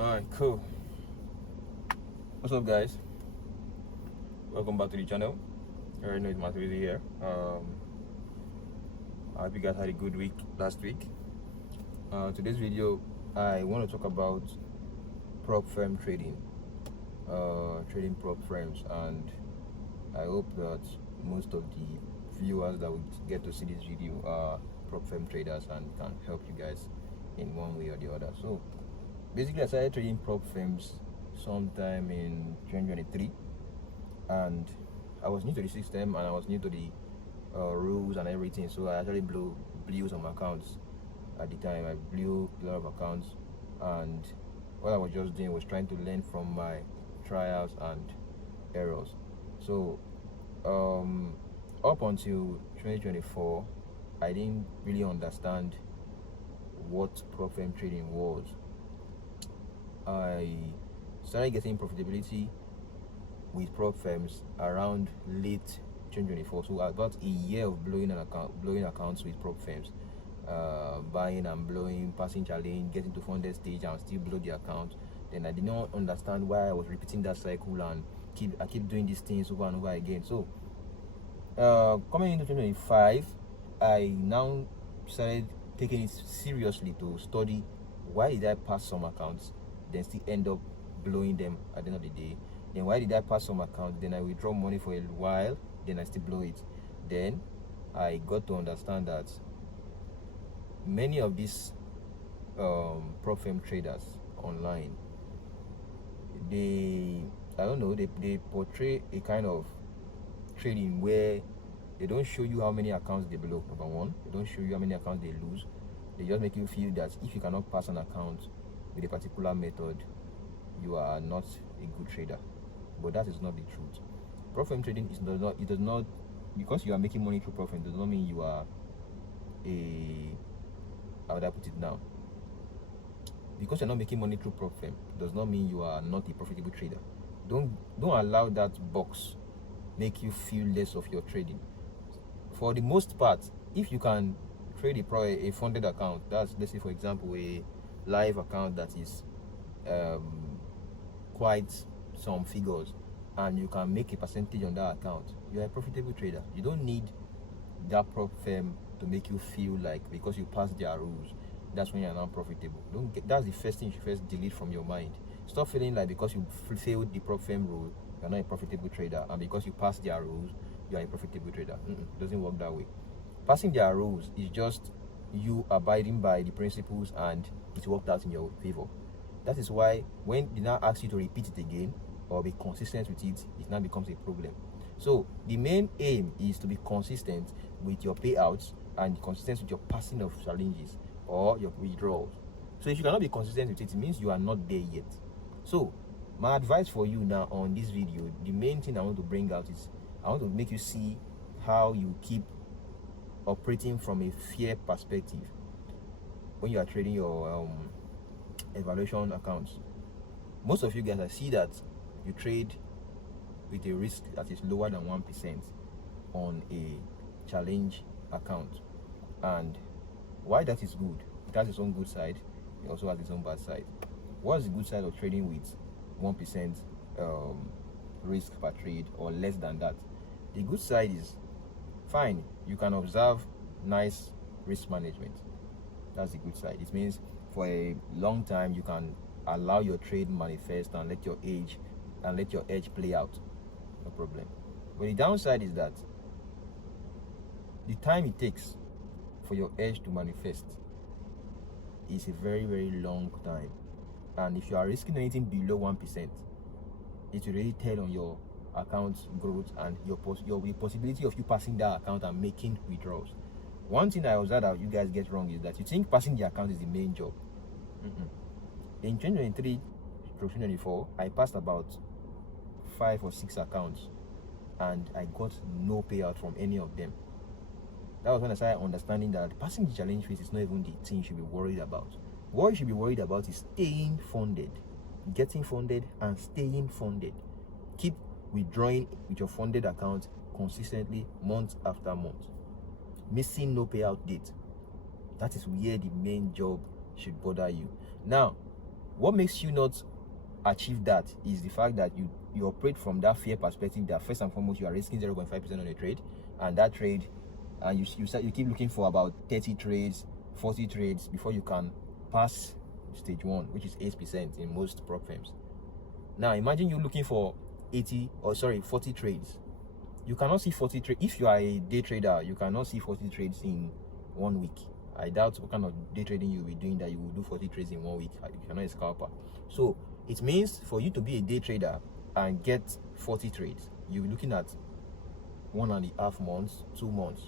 Alright, cool. What's up, guys? Welcome back to the channel. I already know it's Matthew here. I hope you guys had a good week last week. Today's video, I want to talk about prop firm trading, trading prop firms, and I hope that most of the viewers that will get to see this video are prop firm traders and can help you guys in one way or the other. So basically, I started trading prop firms sometime in 2023, and I was new to the system and I was new to the rules and everything. So I actually blew some accounts at the time. I blew a lot of accounts, and what I was just doing was trying to learn from my trials and errors. So up until 2024, I didn't really understand what prop firm trading was. I started getting profitability with prop firms around late 2024, so about a year of blowing accounts with prop firms, buying and blowing, passing challenge, getting to funded stage and still blow the account. Then I did not understand why I was repeating that cycle and I keep doing these things over and over again. So coming into 2025, I now started taking it seriously to study why did I pass some accounts then still end up blowing them at the end of the day. Then why did I pass some accounts, then I withdraw money for a while, then I still blow it. Then I got to understand that many of these prop firm traders online, they portray a kind of trading where they don't show you how many accounts they blow. Number one, they don't show you how many accounts they lose. They just make you feel that if you cannot pass an account with a particular method, you are not a good trader. But that is not the truth. Prop firm trading does not because you are making money through prop firm does not mean you are how would I put it now? Because you're not making money through prop firm does not mean you are not a profitable trader. Don't allow that box make you feel less of your trading. For the most part, if you can trade a funded account, that's, let's say for example, a live account that is quite some figures, and you can make a percentage on that account, you're a profitable trader. You don't need that prop firm to make you feel like because you pass their rules, that's when you're not profitable. That's the first thing you should first delete from your mind. Stop feeling like because you failed the prop firm rule, you're not a profitable trader, and because you pass their rules, you're a profitable trader. It doesn't work that way. Passing their rules is just you abiding by the principles, and it worked out in your favor. That is why when they now ask you to repeat it again or be consistent with it, it now becomes a problem. So the main aim is to be consistent with your payouts and consistent with your passing of challenges or your withdrawals. So if you cannot be consistent with it, it means you are not there yet. So my advice for you now on this video, the main thing I want to bring out is I want to make you see how you keep operating from a fair perspective when you are trading your evaluation accounts. Most of you guys, I see that you trade with a risk that is lower than 1% on a challenge account, and why that is good, it has its own good side, it also has its own bad side. What's the good side of trading with 1% risk per trade or less than that? The good side is fine, you can observe nice risk management. That's the good side. It means for a long time you can allow your trade manifest and let your edge play out, no problem. But the downside is that the time it takes for your edge to manifest is a very, very long time, and if you are risking anything below 1%, it will really tell on your account growth and your possibility of you passing that account and making withdrawals. One thing I observed that you guys get wrong is that you think passing the account is the main job. In 2023 to 2024, I passed about 5 or 6 accounts and I got no payout from any of them. That was when I started understanding that passing the challenge phase is not even the thing you should be worried about. What you should be worried about is staying funded, getting funded and staying funded. Keep withdrawing with your funded account consistently month after month. Missing no payout date. That is where the main job should bother you. Now, What makes you not achieve that is the fact that you operate from that fear perspective that first and foremost you are risking 0.5% on a trade, and that trade, and you keep looking for about 30 trades, 40 trades before you can pass stage 1, which is 8% in most prop firms. Now imagine you looking for 40 trades. You cannot see 40 trades. If you are a day trader, you cannot see 40 trades in 1 week. I doubt what kind of day trading you'll be doing that you will do 40 trades in 1 week. You're not a scalper. So it means for you to be a day trader and get 40 trades, you'll be looking at 1.5 months, 2 months.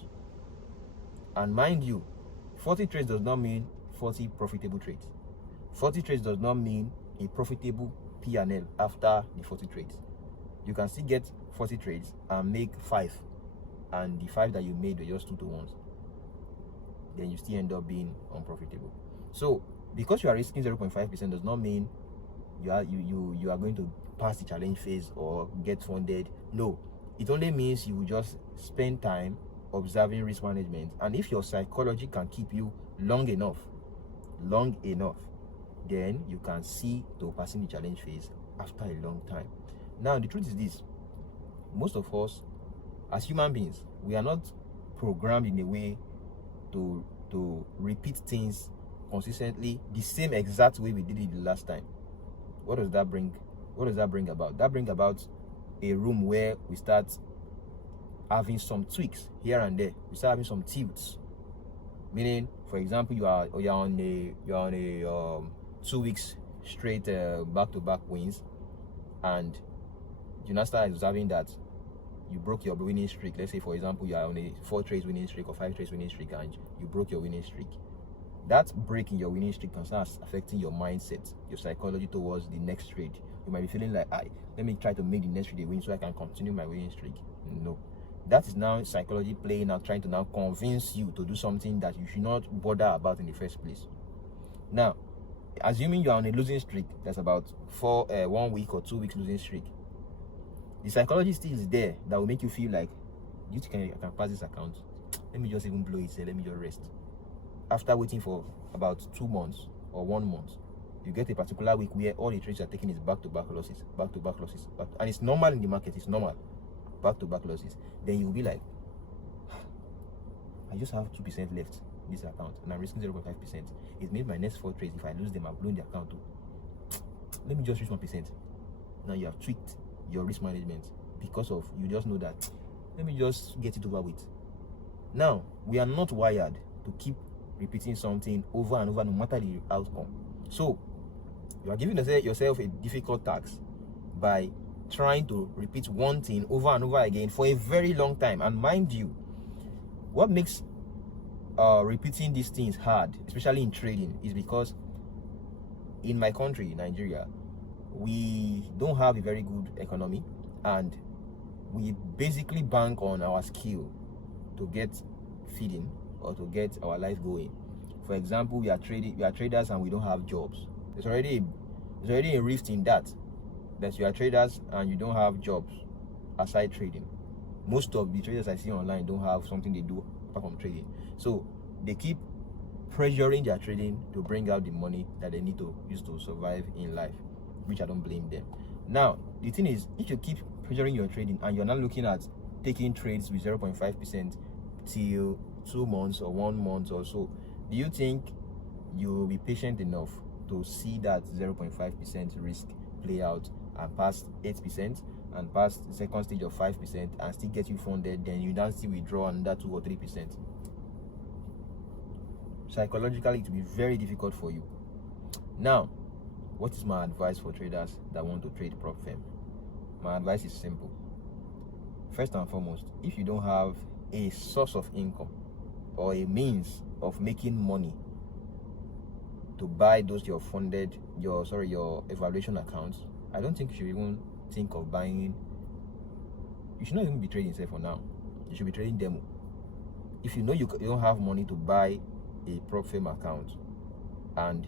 And mind you, 40 trades does not mean 40 profitable trades. 40 trades does not mean a profitable P&L after the 40 trades. You can still get 40 trades and make 5, and the 5 that you made were just 2 to 1s. Then you still end up being unprofitable. So because you are risking 0.5% does not mean you are going to pass the challenge phase or get funded. No, it only means you will just spend time observing risk management, and if your psychology can keep you long enough, then you can see to passing the challenge phase after a long time. Now the truth is this: most of us as human beings, we are not programmed in a way to repeat things consistently the same exact way we did it the last time. What does that bring about? That brings about a room where we start having some tweaks here and there. We start having some tilts. Meaning, for example, you're on a 2 weeks straight back-to-back wins, and you now start observing that you broke your winning streak. Let's say, for example, you are on a 4 trades winning streak or 5 trades winning streak, and you broke your winning streak. That breaking your winning streak can start affecting your mindset, your psychology towards the next trade. You might be feeling like, let me try to make the next trade a win so I can continue my winning streak. No, that is now psychology playing out, trying to now convince you to do something that you should not bother about in the first place. Now, assuming you are on a losing streak, that's about 1 week or 2 weeks losing streak, the psychology still is there that will make you feel like, I can pass this account, let me just even blow it, let me just rest. After waiting for about 2 months or 1 month, you get a particular week where all the trades you're taking is back-to-back losses, and it's normal in the market, it's normal, back-to-back losses. Then you'll be like, I just have 2% left in this account and I'm risking 0.5%. It means my next 4 trades, if I lose them, I've blown the account too. Let me just risk 1%. Now you have tweaked your risk management because of, you just know that, let me just get it over with. Now, we are not wired to keep repeating something over and over no matter the outcome. So you are giving yourself a difficult task by trying to repeat one thing over and over again for a very long time. And mind you, what makes repeating these things hard, especially in trading, is because in my country, Nigeria, we don't have a very good economy, and we basically bank on our skill to get feeding or to get our life going. For example, we are traders and we don't have jobs. There's already a rift in that you are traders and you don't have jobs aside trading. Most of the traders I see online don't have something they do apart from trading. So they keep pressuring their trading to bring out the money that they need to use to survive in life, which I don't blame them. Now, the thing is, if you keep pressuring your trading and you're not looking at taking trades with 0.5% till 2 months or 1 month or so, do you think you will be patient enough to see that 0.5% risk play out and pass 8% and pass the second stage of 5% and still get you funded? Then you then still withdraw another 2 or 3%. Psychologically, it will be very difficult for you. Now, what is my advice for traders that want to trade prop firm? My advice is simple. First and foremost, if you don't have a source of income or a means of making money to buy those your evaluation accounts, I don't think you should even think of buying. You should not even be trading for now. You should be trading demo. If you know you don't have money to buy a prop firm account, and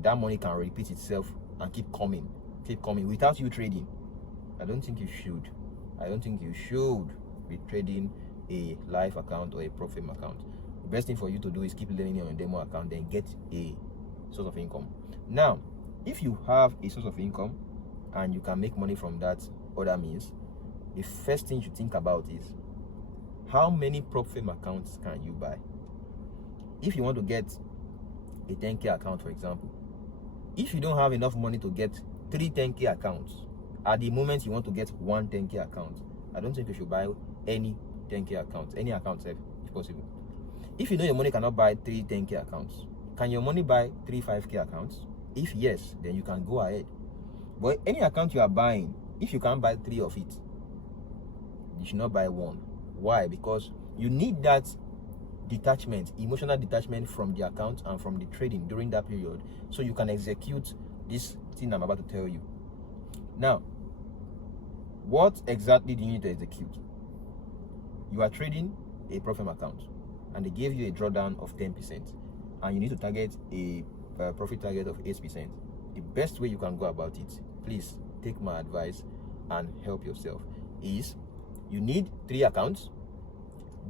that money can repeat itself and keep coming without you trading, I don't think you should be trading a live account or a prop firm account. The best thing for you to do is keep learning on your demo account, then get a source of income. Now, If you have a source of income and you can make money from that other means, the first thing you think about is how many prop firm accounts can you buy? If you want to get a 10K account, for example, if you don't have enough money to get 3 10K accounts, at the moment you want to get 1 10K account, I don't think you should buy any 10K accounts, any account if possible. If you know your money cannot buy 3 10K accounts, can your money buy 3 5K accounts? If yes, then you can go ahead. But any account you are buying, if you can't buy 3 of it, you should not buy 1. Why? Because you need that detachment, emotional detachment from the account and from the trading during that period, so you can execute this thing I'm about to tell you. Now, what exactly do you need to execute? You are trading a prop firm account and they gave you a drawdown of 10%, and you need to target a profit target of 8%. The best way you can go about it, please take my advice and help yourself, is you need 3 accounts.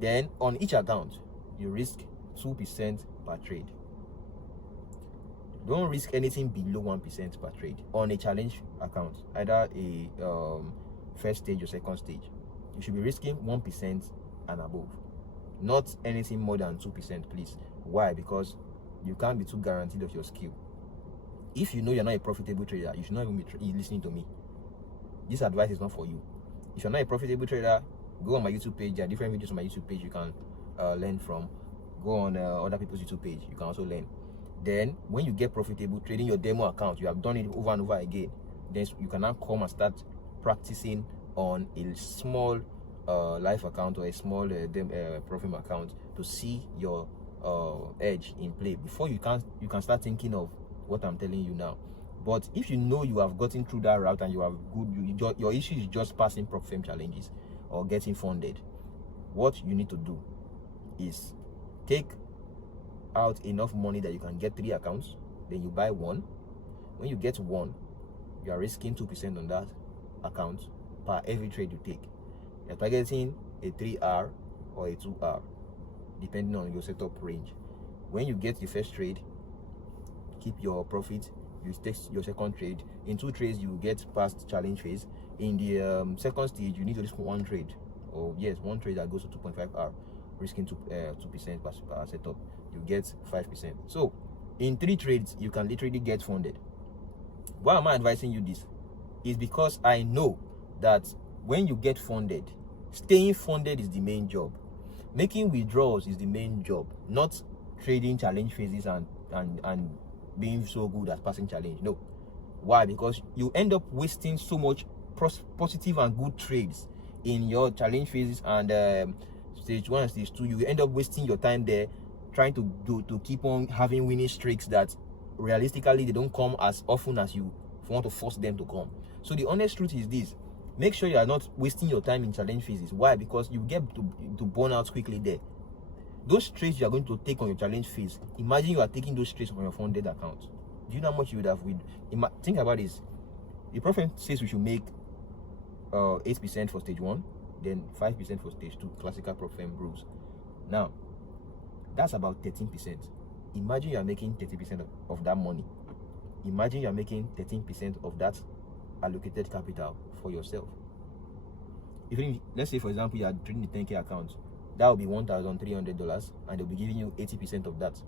Then on each account you risk 2% per trade. Don't risk anything below 1% per trade on a challenge account, either a first stage or second stage. You should be risking 1% and above, not anything more than 2%, please. Why? Because you can't be too guaranteed of your skill. If you know you're not a profitable trader, you should not even be listening to me. This advice is not for you. If you're not a profitable trader, go on my YouTube page. There are different videos on my YouTube page you can learn from. Go on other people's YouTube page, you can also learn. Then when you get profitable trading your demo account, you have done it over and over again, then you can now come and start practicing on a small life account or a small profit account to see your edge in play before you can start thinking of what I'm telling you now. But if you know you have gotten through that route and you have good, your issue is just passing prop firm challenges or getting funded, what you need to do is take out enough money that you can get 3 accounts. Then you buy 1. When you get 1, you are risking 2% on that account per every trade you take. You're targeting a 3R or a 2R depending on your setup range. When you get the first trade, keep your profit. You take your second trade. In 2 trades you get past challenge phase. In the second stage you need to risk 1 trade, or yes, 1 trade that goes to 2.5R, risking 2% per setup. You get 5%. So in 3 trades you can literally get funded. Why am I advising you this? Is because I know that when you get funded, staying funded is the main job. Making withdrawals is the main job, not trading challenge phases and being so good at passing challenge. No. Why? Because you end up wasting so much positive and good trades in your challenge phases and stage 1 and stage 2. You end up wasting your time there trying to keep on having winning streaks that realistically they don't come as often as you want to force them to come. So the honest truth is this: make sure you are not wasting your time in challenge phases. Why? Because you get to burn out quickly there. Those trades you are going to take on your challenge phase, imagine you are taking those trades on your funded account. Do you know how much you would have think about this. The prophet says we should make 8% for stage 1, then 5% for stage 2, classical prop firm rules. Now that's about 13%. Imagine you are making 30% of that money. Imagine you are making 13% of that allocated capital for yourself. If let's say for example you are trading the 10K account, that will be $1,300 and they'll be giving you 80% of that.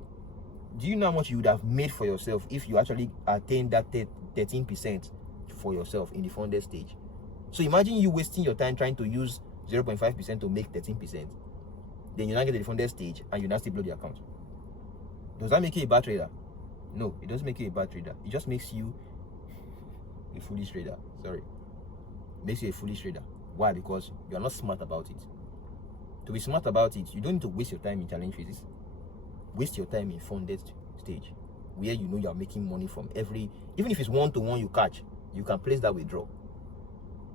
Do you know how much you would have made for yourself if you actually attained that 13% for yourself in the funded stage? So imagine you wasting your time trying to use 0.5% to make 13%. Then you now get to the funded stage and you now still blow the account. Does that make you a bad trader? No, it doesn't make you a bad trader. It just makes you a foolish trader. Sorry. It makes you a foolish trader. Why? Because you are not smart about it. To be smart about it, you don't need to waste your time in challenge phases. Waste your time in funded stage, where you know you are making money from every, even if it's 1-to-1 you catch, you can place that withdrawal.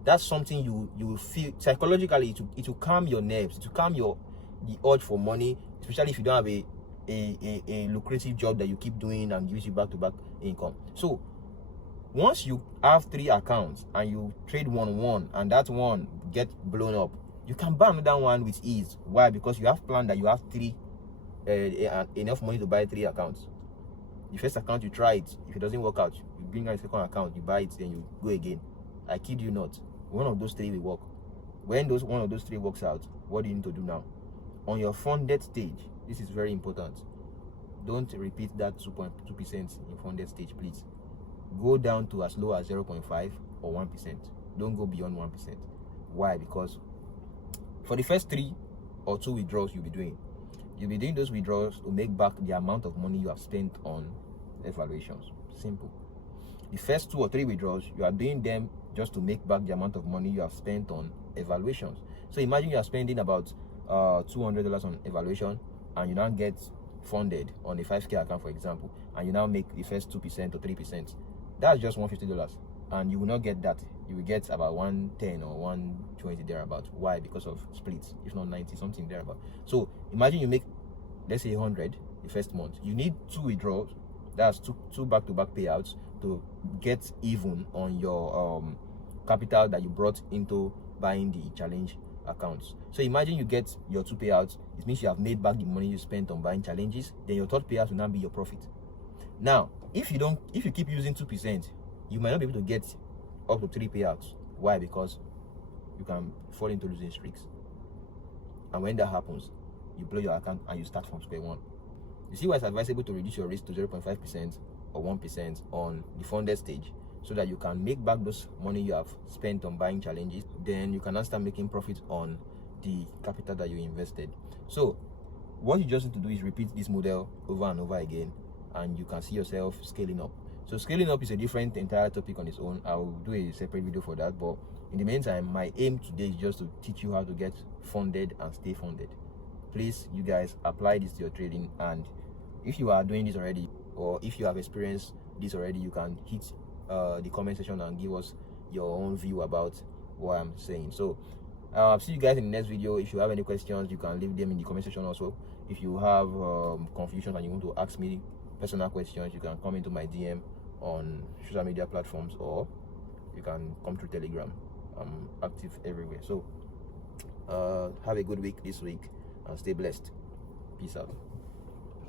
That's something you will feel psychologically. It will calm your nerves. It will calm the urge for money, especially if you don't have a lucrative job that you keep doing and gives you back-to-back income. So once you have 3 accounts and you trade one and that one get blown up, you can buy another one with ease. Why? Because you have planned that you have enough money to buy 3 accounts. The first account you try it, if it doesn't work out, you bring out a second account, you buy it, then you go again. I kid you not, one of those three will work. When one of those three works out, what do you need to do now? On your funded stage, this is very important. Don't repeat that 2.2% in funded stage, please. Go down to as low as 0.5 or 1%. Don't go beyond 1%. Why? Because for the first 3 or 2 withdrawals you'll be doing those withdrawals to make back the amount of money you have spent on evaluations. Simple. The first 2 or 3 withdrawals, you are doing them just to make back the amount of money you have spent on evaluations. So imagine you are spending about $200 on evaluation, and you now get funded on a 5K account, for example, and you now make the first 2% or 3%. That's just $150, and you will not get that. You will get about 110 or 120 thereabout. Why? Because of splits, if not 90 something thereabout. So imagine you make, let's say, 100 the first month. You need 2 withdrawals, that's two back-to-back payouts to get even on your capital that you brought into buying the challenge accounts. So imagine you get your 2 payouts. It means you have made back the money you spent on buying challenges. Then your third payout will now be your profit. Now, if you keep using 2%, you might not be able to get up to 3 payouts. Why? Because you can fall into losing streaks, and when that happens, you blow your account and you start from square one. You see why it's advisable to reduce your risk to 0.5% or 1% on the funded stage, so that you can make back those money you have spent on buying challenges. Then you can now start making profits on the capital that you invested. So what you just need to do is repeat this model over and over again, and you can see yourself scaling up. So scaling up is a different entire topic on its own. I'll do a separate video for that, but in the meantime, my aim today is just to teach you how to get funded and stay funded. Please, you guys, apply this to your trading, and if you are doing this already, or if you have experienced this already, you can hit the comment section and give us your own view about what I'm saying. So see you guys in the next video. If you have any questions, you can leave them in the comment section also. If you have confusion and you want to ask me personal questions, you can come into my DM on social media platforms, or you can come through Telegram. I'm active everywhere. So have a good week this week and stay blessed. Peace out.